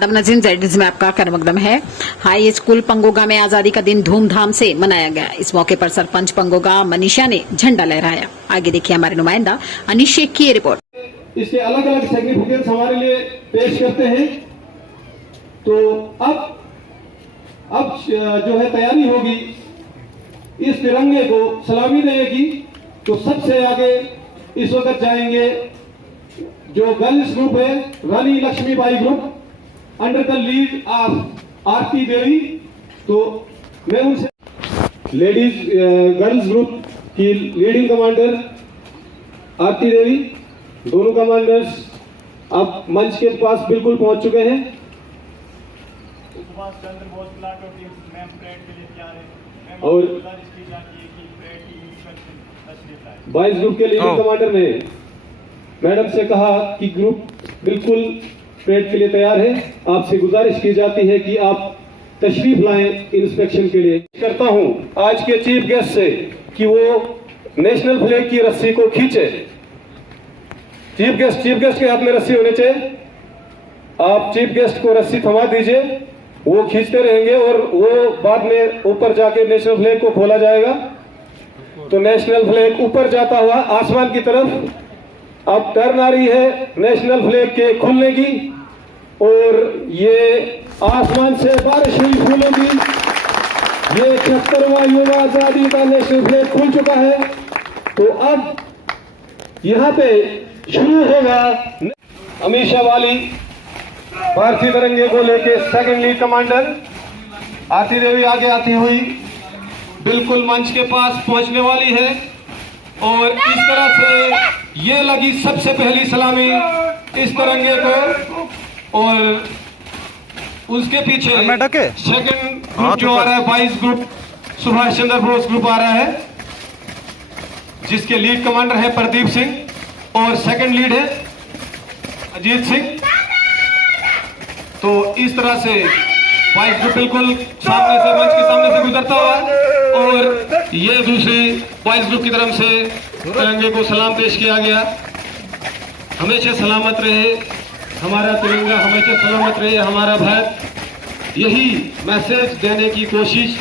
आदाब नाज़रीन, ज़ेड में आपका खैर मकदम है। हाई स्कूल पंगोगा में आजादी का दिन धूमधाम से मनाया गया। इस मौके पर सरपंच पंगोगा मनीषा ने झंडा लहराया। आगे देखिए हमारे नुमाइंदा अनीश शेख की ये रिपोर्ट। इसके अलग अलग सिग्निफिकेंस हमारे लिए पेश करते हैं। तो अब जो है तैयारी होगी इस तिरंगे को सलामी देने की। तो सबसे आगे इस वक्त जाएंगे जो गर्ल्स ग्रुप है, Rani Laxmibai group, under the lead of Aarti Devi. तो मैं उनसे लेडीज गर्ल्स ग्रुप की लीडिंग कमांडर आरती देवी, दोनों कमांडर्स अब मंच के पास बिल्कुल पहुंच चुके हैं। सुभाष चंद्र बोस ब्लॉक और मैम परेड के लिए तैयार है और इसकी जाती है कि परेड की इंस्ट्रक्शन देता है। 22 ग्रुप के लीडिंग कमांडर ने मैडम से कहा कि ग्रुप बिल्कुल परेड के लिए तैयार है। आपसे गुजारिश की जाती है कि आप तशरीफ लाएं इंस्पेक्शन के लिए। करता हूं आज के चीफ गेस्ट से कि वो नेशनल फ्लैग की रस्सी को खींचे। चीफ गेस्ट के हाथ में रस्सी होनी चाहिए। आप चीफ गेस्ट को रस्सी थमा दीजिए, वो खींचते रहेंगे और वो बाद में ऊपर जाके नेशनल फ्लैग को खोला जाएगा। तो नेशनल फ्लैग ऊपर जाता हुआ आसमान की तरफ अब टर्न आ रही है नेशनल फ्लैग के खुलने की, और ये आसमान से बारिश हुई फूलों की। ये 76वां युवा आजादी का नेशनल फ्लैग खुल चुका है। तो अब यहाँ पे शुरू होगा अमीशा वाली भारतीय तिरंगे को लेके सेकंड लीड कमांडर आरती देवी आगे आती हुई बिल्कुल मंच के पास पहुंचने वाली है। और इस तरह से ये लगी सबसे पहली सलामी इस तिरंगे को, और उसके पीछे सेकंड ग्रुप जो आ रहा है 22 ग्रुप सुभाष चंद्र बोस ग्रुप आ रहा है, जिसके लीड कमांडर है प्रदीप सिंह और सेकंड लीड है अजीत सिंह। तो इस तरह से 22 ग्रुप बिल्कुल सामने से मंच के सामने से गुजरता हुआ, और ये दूसरी 22 ग्रुप की तरफ से तिरंगे को सलाम पेश किया गया। हमेशा सलामत रहे हमारा तिरंगा, हमेशा सलामत रहे हमारा भारत। यही मैसेज देने की कोशिश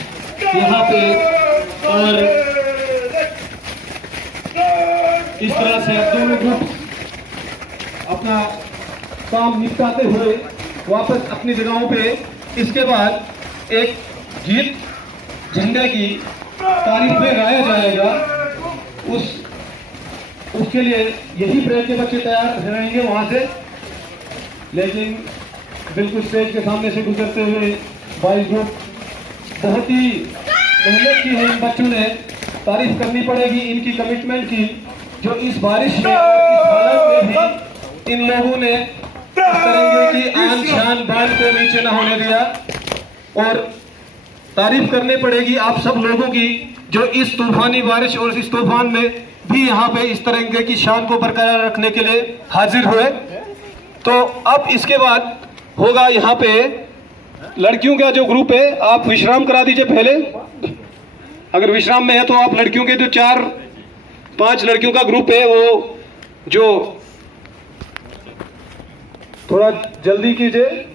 यहाँ पे, और इस तरह से दोनों ग्रुप अपना काम निपटाते हुए वापस अपनी जगहों पे। इसके बाद एक गीत झंडे की तारीफ में गाया जाएगा। उसके लिए यही परेड के बच्चे तैयार रहेंगे वहां से, लेकिन बिल्कुल स्टेज के सामने से गुजरते हुए 22 ग्रुप बहुत ही मेहनत की है इन बच्चों ने। तारीफ करनी पड़ेगी इनकी कमिटमेंट की, जो इस बारिश में और इस हालत में भी इन लोगों ने तिरंगे की आन शान बान को नीचे न होने दिया। और तारीफ करनी पड़ेगी आप सब लोगों की जो इस तूफानी बारिश और इस तूफान में भी यहाँ पे इस तिरंगे की शान को बरकरार रखने के लिए हाजिर हुए। तो अब इसके बाद होगा यहाँ पे लड़कियों का जो ग्रुप है, आप विश्राम करा दीजिए पहले। अगर विश्राम में है तो आप लड़कियों के जो 4-5 लड़कियों का ग्रुप है वो जो थोड़ा जल्दी कीजिए।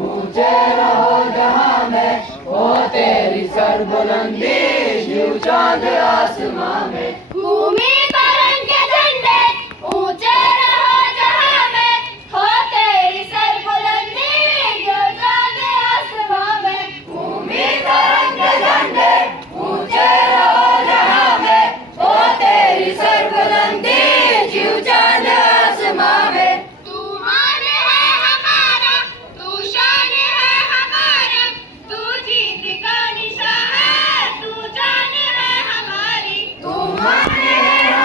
ऊंचे रहो जहां में, हो तेरी सरबुलंदी शिव चांद आसमां में। भूमि तरंग के झंडे ऊंचे रहो जहां में, हो तेरी सरबुलंदी शिव चांद आसमां में। भूमि तरंग के झंडे ऊंचे रहो जहां में, हो तेरी सरबुलंदी शिव चांद आसमां में। हमारी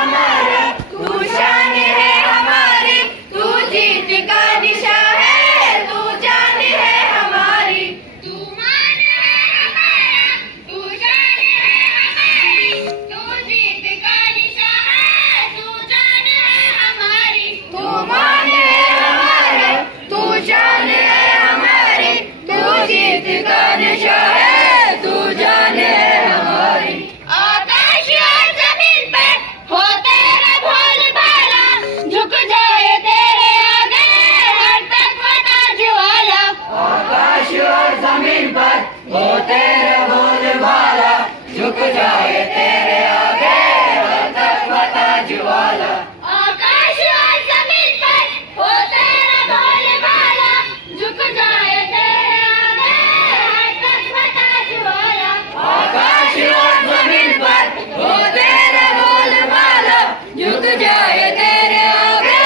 तेरा बोलबाला झुक जाए तेरे आगे हर तकवता ज्वाला आकाश और जमीन पर हो तेरा बोलबाला झुक जाए तेरे आगे हर तकवता ज्वाला आकाश और जमीन पर हो तेरा बोलबाला झुक जाए तेरे आगे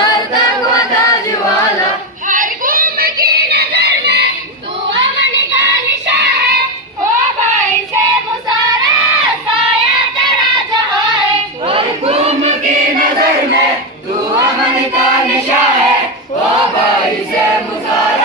हर तकवता ज्वाला हर गुम की नजर में तू अमन का निशा है हो भाई से मुसारा साया तेरा जहां है हर गुम की नजर में तू अमन का निशा है हो भाई से मुसारा